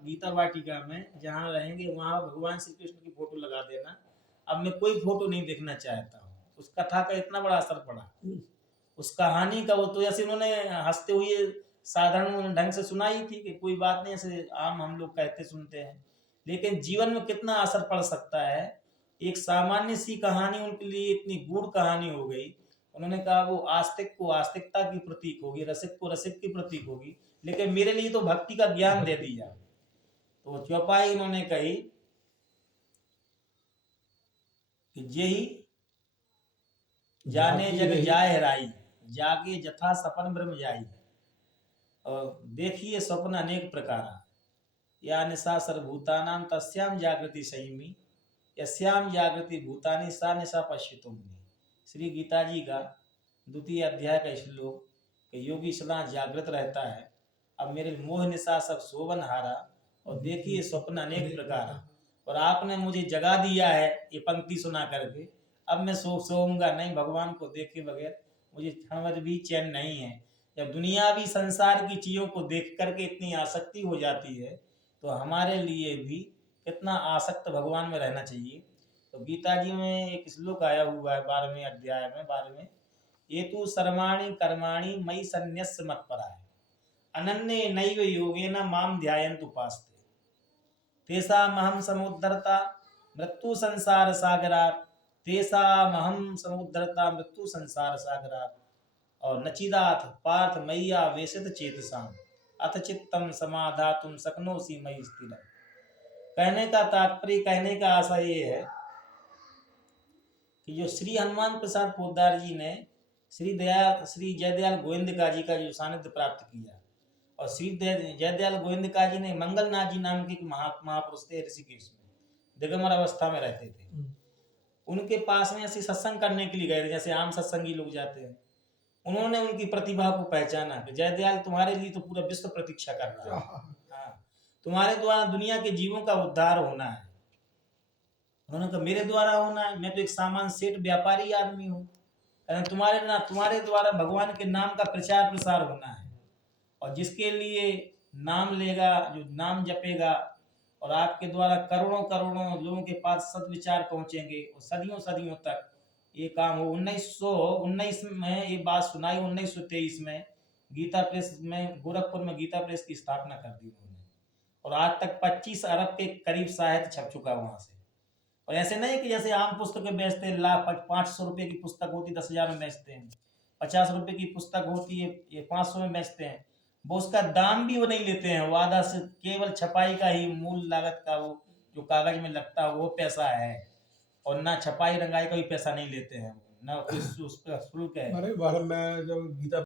गीता वाटिका में जहाँ रहेंगे वहाँ भगवान श्री कृष्ण की फोटो लगा देना। अब मैं कोई फोटो नहीं देखना चाहता हूँ। उस कथा का इतना बड़ा असर पड़ा, उस कहानी का। वो तो ऐसे उन्होंने हंसते हुए साधारण ढंग से सुनाई थी कि कोई बात नहीं, ऐसे आम हम लोग कहते सुनते हैं, लेकिन जीवन में कितना असर पड़ सकता है। एक सामान्य सी कहानी उनके लिए इतनी गूढ़ कहानी हो गई। उन्होंने कहा वो आस्तिक को आस्तिकता की प्रतीक होगी, रसिक को रसिक की प्रतीक होगी, लेकिन मेरे लिए तो भक्ति का ज्ञान दे दिया। तो चौपाई उन्होंने कही कि जेहि जाने जग जाय हराई, जागे जथा सपन ब्रह्म जाई। और देखिए स्वप्न अनेक प्रकार, या निशा सर्वभूतानां तस्याम जागृति संयमी, यस्याम जागृति भूतानि सा निशा पश्यतुम। श्री गीता जी का 2 अध्याय का श्लोक कि योगी सदा जागृत रहता है। अब मेरे मोह निशा सब शोभन हारा, और देखिए स्वप्न अनेक प्रकार। और आपने मुझे जगा दिया है ये पंक्ति सुना करके। अब मैं सोऊंगा नहीं, भगवान को देखे बगैर मुझे क्षण भर भी चैन नहीं है। जब दुनियावी संसार की चीज़ों को देख करके इतनी आसक्ति हो जाती है, तो हमारे लिए भी कितना आसक्त भगवान में रहना चाहिए। तो गीता जी में एक श्लोक आया हुआ है 12वें अध्याय में 12वें, ये तू सर्वाणि कर्माणि मयि सन्न्यस्य मत्पराः अनन्ये नैव योगेन माम ध्यायन्तु उपासते तेषामहं समुद्धरता मृत्यु संसार सागरात्, तेषामहं समुद्धरता मृत्यु संसार सागरात्। और नचिदाथ पार्थ मैया वेशित चेतसाम अथ चित्तम समाधातुम शक्नोषि मयि स्थिरम्। कहने का तात्पर्य, कहने का आशय ये है कि जो श्री हनुमान प्रसाद पोद्दार जी ने श्री जयदयाल गोविंदका जी का जो सानिध्य प्राप्त किया, और श्री जयदयाल गोविंदका जी ने मंगलनाथ जी नाम के एक महापुरुष थे, ऋषिकेश में दिगंबर अवस्था में रहते थे। उनके पास में ऐसे सत्संग करने के लिए गए थे, जैसे आम सत्संगी लोग जाते हैं। उन्होंने उनकी प्रतिभा को पहचाना कि जयदयाल तुम्हारे लिए तो पूरा विश्व प्रतीक्षा कर रहा है, हाँ, तुम्हारे द्वारा दुनिया के जीवों का उद्धार होना है। उन्होंने कहा मेरे द्वारा होना है, मैं तो एक सामान्य सेठ व्यापारी आदमी हूँ। तुम्हारे द्वारा भगवान के नाम का प्रचार प्रसार होना है। और जिसके लिए नाम लेगा, जो नाम जपेगा, और आपके द्वारा करोड़ों करोड़ों लोगों के पास सद्विचार पहुंचेंगे और सदियों सदियों तक ये काम हो। 1919 में ये बात सुनाई, 1923 में गीता प्रेस में, गोरखपुर में गीता प्रेस की स्थापना कर दी उन्होंने। और आज तक 25 अरब के करीब साहित्य छप चुका वहां से। और ऐसे नहीं कि जैसे आम पुस्तकें बेचते हैं, 500 रुपये की पुस्तक होती 10,000 में बेचते हैं, 50 रुपये की पुस्तक होती है ये 500 में बेचते हैं। वो उसका दाम भी वो नहीं लेते हैं, वो आधा से केवल छपाई का ही मूल लागत का, वो जो कागज में लगता है वो पैसा है, और ना छपाई रंगाई का भी पैसा नहीं लेते हैं, ना उस पर शुल्क है। अरे बार मैं जब गीता